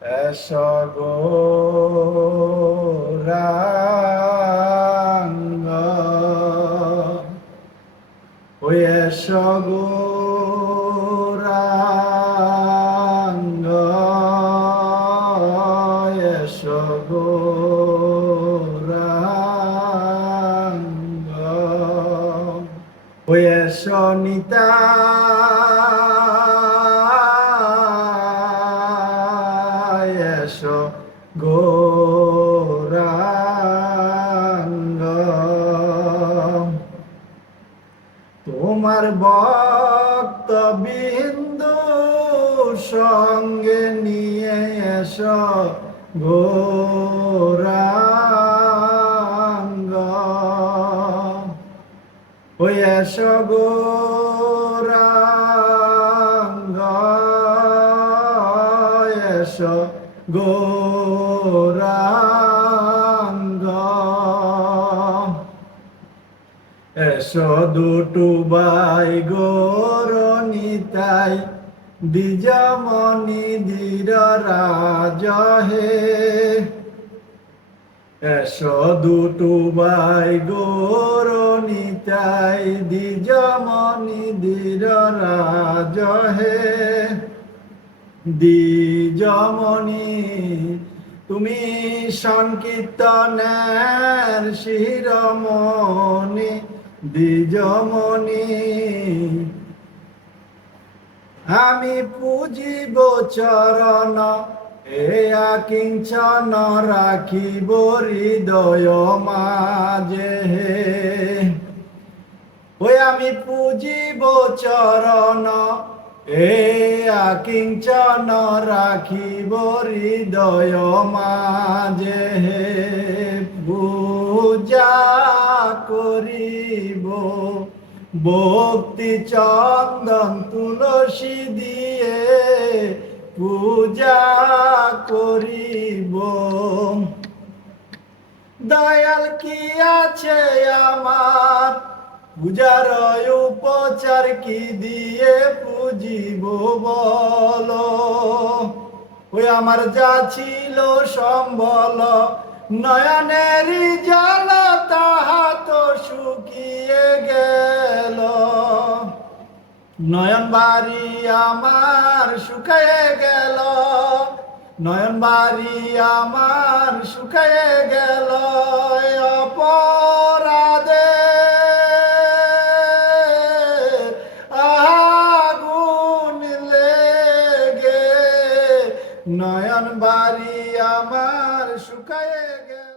এসগোরাঙ্গ ওই এসগোরাঙ্গ এসগোরাঙ্গ ওই এসনিতা গোরাঙ্গ তোমার বক্তবিন্দু সঙ্গে নিয়ে এসো গোরাঙ্গ ওই এসো গোরাঙ্গ এসো গোরাঙ্গ এসো দুটু বাই গৌরনিতাই দ্বিজমণি ধীর রাজ হে এসো দুটু বাই গৌরনিতাই দ্বিজমণি ধীর রাজ হে দ্বিজমণি তুমি সংকীর্তনের শিরমণি, দ্বিজমণি। আমি পুজিব চরণ, এ কিঞ্চন রাখিব হৃদয় মাঝে। ওই আমি পুজিব চরণ কিঞ্চন রাখিব হৃদয় মাঝে, পূজা করিব। ভক্তি চন্দন তুলসী দিয়ে পূজা করিব। দয়াল কি আছে আমার পূজার উপচার কি দিয়ে পুজিব বলো? ওই আমার যা ছিল সম্বল, নয়নের জল তাহা তো শুকিয়ে গেল। নয়ন বাড়ি আমার শুকায়ে গেল। নয়ন বাড়ি আমার শুকায়ে গেল। অপরাধে নয়ন বাড়ি আমার শুকায়ে গেল।